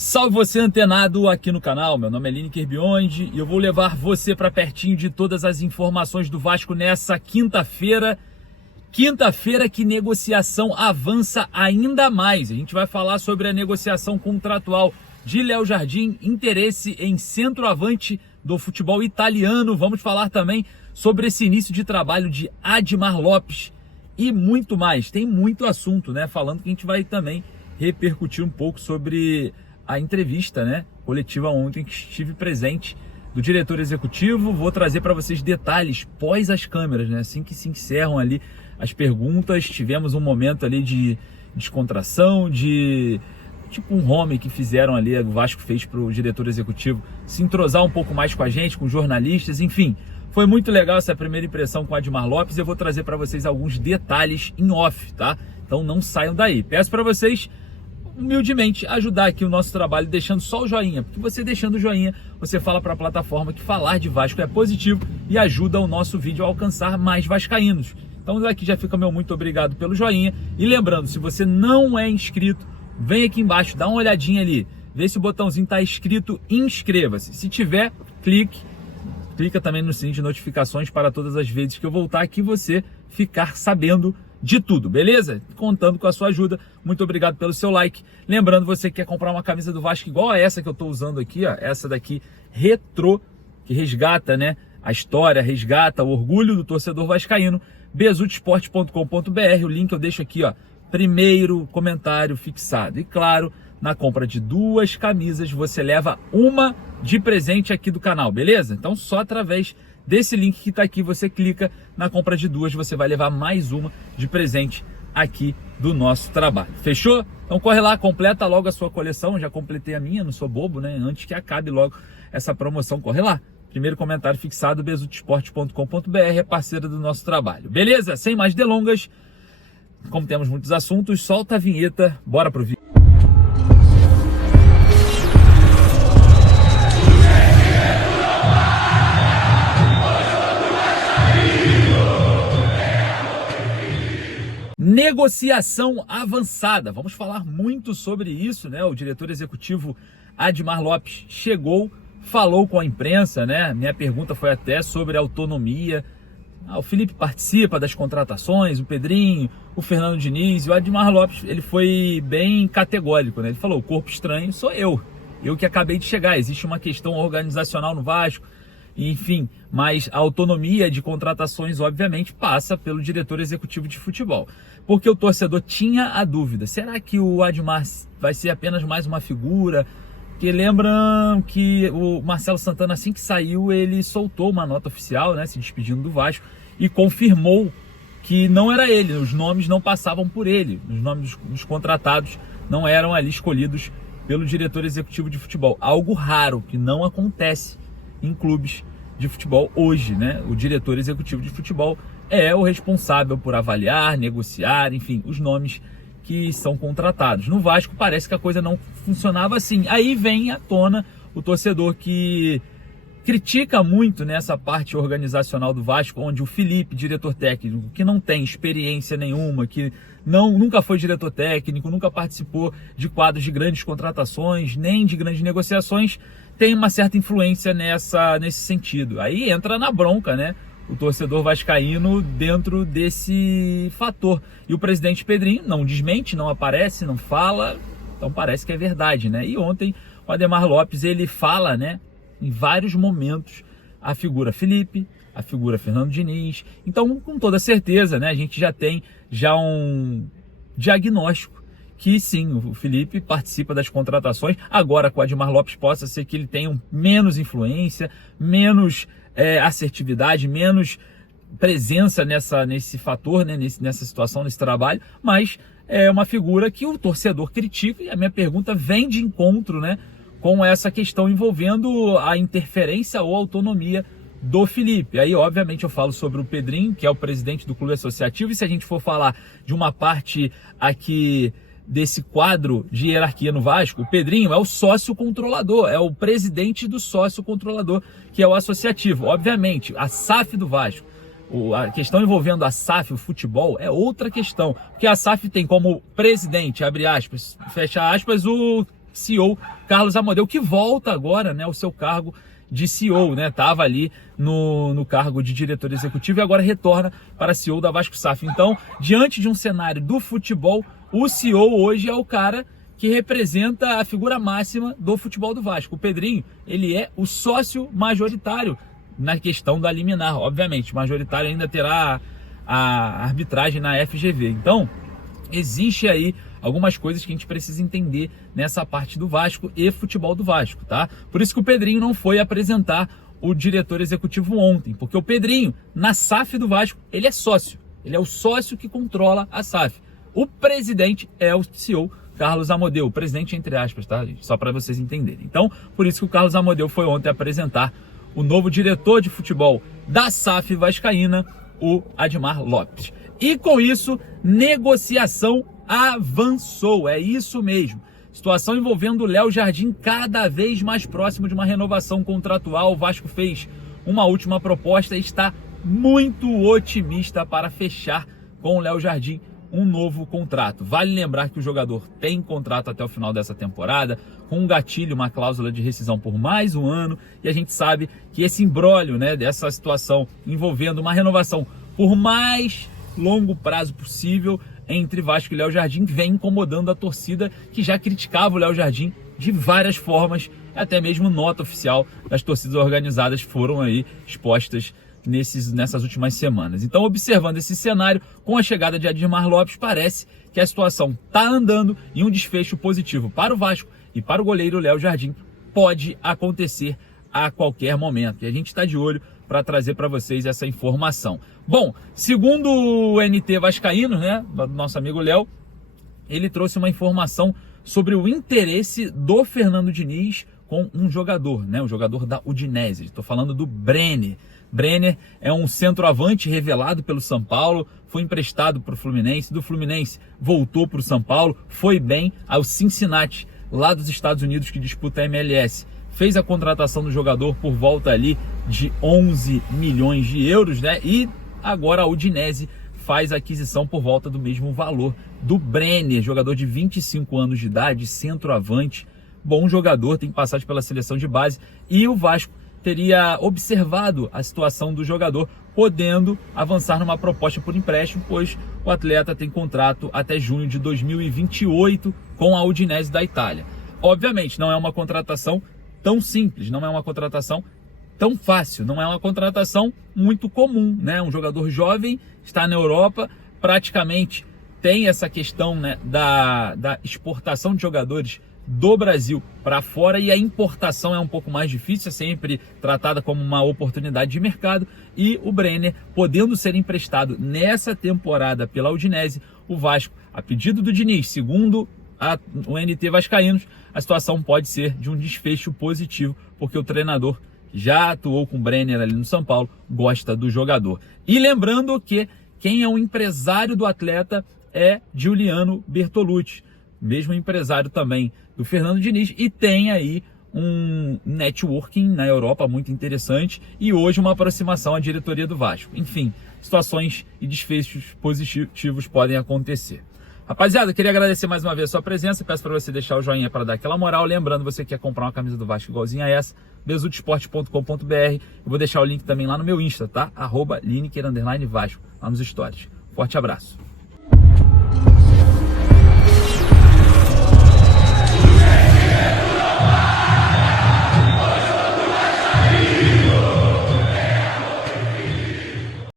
Salve você antenado aqui no canal, meu nome é Lineker Biondi e eu vou levar você para pertinho de todas as informações do Vasco nessa quinta-feira. Quinta-feira que negociação avança ainda mais. A gente vai falar sobre a negociação contratual de Léo Jardim, interesse em centroavante do futebol italiano. Vamos falar também sobre esse início de trabalho de Admar Lopes e muito mais. Tem muito assunto, né? Falando que a gente vai também repercutir um pouco sobre a entrevista, né, coletiva ontem que estive presente do diretor executivo. Vou trazer para vocês detalhes pós as câmeras, né, assim que se encerram ali as perguntas. Tivemos um momento ali de descontração, de tipo um home que fizeram ali, o Vasco fez para o diretor executivo se entrosar um pouco mais com a gente, com jornalistas, enfim. Foi muito legal essa primeira impressão com o Admar Lopes. Eu vou trazer para vocês alguns detalhes em off, tá? Então não saiam daí. Peço para vocês humildemente ajudar aqui o nosso trabalho deixando só o joinha, porque você deixando o joinha, você fala para a plataforma que falar de Vasco é positivo e ajuda o nosso vídeo a alcançar mais vascaínos. Então daqui já fica meu muito obrigado pelo joinha. E lembrando, se você não é inscrito, vem aqui embaixo, dá uma olhadinha ali, vê se o botãozinho está escrito inscreva-se. Se tiver, clica também no sininho de notificações para todas as vezes que eu voltar aqui você ficar sabendo de tudo, beleza? Contando com a sua ajuda. Muito obrigado pelo seu like. Lembrando, você que quer comprar uma camisa do Vasco igual a essa que eu estou usando aqui, ó, essa daqui retrô, que resgata, né, a história, resgata o orgulho do torcedor vascaíno, bezutesporte.com.br. O link eu deixo aqui, ó, primeiro comentário fixado. E claro, na compra de 2 camisas você leva uma de presente aqui do canal, beleza? Então só através desse link que está aqui, você clica na compra de 2, você vai levar mais uma de presente aqui do nosso trabalho. Fechou? Então corre lá, completa logo a sua coleção. Já completei a minha, não sou bobo, né? Antes que acabe logo essa promoção, corre lá. Primeiro comentário fixado, bezutesporte.com.br, é parceira do nosso trabalho. Beleza? Sem mais delongas, como temos muitos assuntos, solta a vinheta, bora pro vídeo. Negociação avançada, vamos falar muito sobre isso, né? O diretor executivo Admar Lopes chegou, falou com a imprensa, né? Minha pergunta foi até sobre a autonomia. O Felipe participa das contratações, o Pedrinho, o Fernando Diniz, e o Admar Lopes, ele foi bem categórico, né? Ele falou: o corpo estranho sou eu que acabei de chegar, existe uma questão organizacional no Vasco, enfim, mas a autonomia de contratações, obviamente, passa pelo diretor executivo de futebol. Porque o torcedor tinha a dúvida, será que o Admar vai ser apenas mais uma figura? Porque lembram que o Marcelo Santana, assim que saiu, ele soltou uma nota oficial, né, se despedindo do Vasco, e confirmou que não era ele, os nomes não passavam por ele, os nomes dos contratados não eram ali escolhidos pelo diretor executivo de futebol. Algo raro, que não acontece em clubes de futebol hoje, né? O diretor executivo de futebol é o responsável por avaliar, negociar, enfim, os nomes que são contratados. No Vasco parece que a coisa não funcionava assim. Aí vem à tona o torcedor que critica muito nessa parte organizacional do Vasco, onde o Felipe, diretor técnico, que não tem experiência nenhuma, que nunca foi diretor técnico, nunca participou de quadros de grandes contratações, nem de grandes negociações, tem uma certa influência nesse sentido. Aí entra na bronca, né, o torcedor vascaíno dentro desse fator. E o presidente Pedrinho não desmente, não aparece, não fala, então parece que é verdade, né? E ontem o Admar Lopes, ele fala, né, em vários momentos, a figura Felipe, a figura Fernando Diniz. Então, com toda certeza, né, a gente já tem um diagnóstico que sim, o Felipe participa das contratações. Agora com o Admar Lopes possa ser que ele tenha menos influência, menos assertividade, menos presença nesse fator, né, nessa situação, nesse trabalho, mas é uma figura que o torcedor critica. E a minha pergunta vem de encontro, né, com essa questão envolvendo a interferência ou autonomia do Felipe. Aí, obviamente, eu falo sobre o Pedrinho, que é o presidente do clube associativo, e se a gente for falar de uma parte aqui desse quadro de hierarquia no Vasco, o Pedrinho é o sócio controlador, é o presidente do sócio controlador, que é o associativo. Obviamente, a SAF do Vasco, a questão envolvendo a SAF, o futebol, é outra questão, porque a SAF tem como presidente, abre aspas, fecha aspas, o CEO Carlos Amodeu, que volta agora, né, ao seu cargo de CEO, né? Estava ali no cargo de diretor executivo e agora retorna para CEO da Vasco SAF. Então, diante de um cenário do futebol, o CEO hoje é o cara que representa a figura máxima do futebol do Vasco. O Pedrinho, ele é o sócio majoritário na questão da liminar. Obviamente, majoritário ainda terá a arbitragem na FGV. Então, existe aí algumas coisas que a gente precisa entender nessa parte do Vasco e futebol do Vasco, tá? Por isso que o Pedrinho não foi apresentar o diretor executivo ontem, porque o Pedrinho, na SAF do Vasco, ele é sócio. Ele é o sócio que controla a SAF. O presidente é o CEO Carlos Amodeu, o presidente entre aspas, tá? Só para vocês entenderem. Então, por isso que o Carlos Amodeu foi ontem apresentar o novo diretor de futebol da SAF vascaína, o Admar Lopes. E com isso, negociação avançou, é isso mesmo. Situação envolvendo o Léo Jardim cada vez mais próximo de uma renovação contratual. O Vasco fez uma última proposta e está muito otimista para fechar com o Léo Jardim um novo contrato. Vale lembrar que o jogador tem contrato até o final dessa temporada, com um gatilho, uma cláusula de rescisão por mais um ano, e a gente sabe que esse imbróglio, né, dessa situação envolvendo uma renovação por mais longo prazo possível entre Vasco e Léo Jardim vem incomodando a torcida, que já criticava o Léo Jardim de várias formas, até mesmo nota oficial das torcidas organizadas foram aí expostas nessas últimas semanas. Então, observando esse cenário, com a chegada de Admar Lopes, parece que a situação está andando e um desfecho positivo para o Vasco e para o goleiro Léo Jardim pode acontecer a qualquer momento. E a gente está de olho para trazer para vocês essa informação. Bom, segundo o NT Vascaíno, né, do nosso amigo Léo, ele trouxe uma informação sobre o interesse do Fernando Diniz com um jogador, né, um jogador da Udinese. Estou falando do Brenner. Brenner é um centroavante revelado pelo São Paulo, foi emprestado para o Fluminense, do Fluminense voltou para o São Paulo, foi bem ao Cincinnati, lá dos Estados Unidos, que disputa a MLS. Fez a contratação do jogador por volta ali de 11 milhões de euros, né? E agora a Udinese faz a aquisição por volta do mesmo valor do Brenner, jogador de 25 anos de idade, centroavante, bom jogador, tem passagem pela seleção de base, e o Vasco teria observado a situação do jogador, podendo avançar numa proposta por empréstimo, pois o atleta tem contrato até junho de 2028 com a Udinese da Itália. Obviamente, não é uma contratação tão simples, não é uma contratação tão fácil, não é uma contratação muito comum, né? Um jogador jovem está na Europa, praticamente tem essa questão, né, da exportação de jogadores do Brasil para fora, e a importação é um pouco mais difícil, é sempre tratada como uma oportunidade de mercado, e o Brenner podendo ser emprestado nessa temporada pela Udinese, o Vasco, a pedido do Diniz, segundo o NT Vascaínos, a situação pode ser de um desfecho positivo, porque o treinador já atuou com o Brenner ali no São Paulo, gosta do jogador. E lembrando que quem é o empresário do atleta é Giuliano Bertolucci, mesmo empresário também do Fernando Diniz, e tem aí um networking na Europa muito interessante e hoje uma aproximação à diretoria do Vasco. Enfim, situações e desfechos positivos podem acontecer. Rapaziada, queria agradecer mais uma vez a sua presença, peço para você deixar o joinha para dar aquela moral, lembrando, você que quer comprar uma camisa do Vasco igualzinha a essa, besudesporte.com.br, eu vou deixar o link também lá no meu Insta, tá? @Lineker_Vasco, lá nos stories. Forte abraço.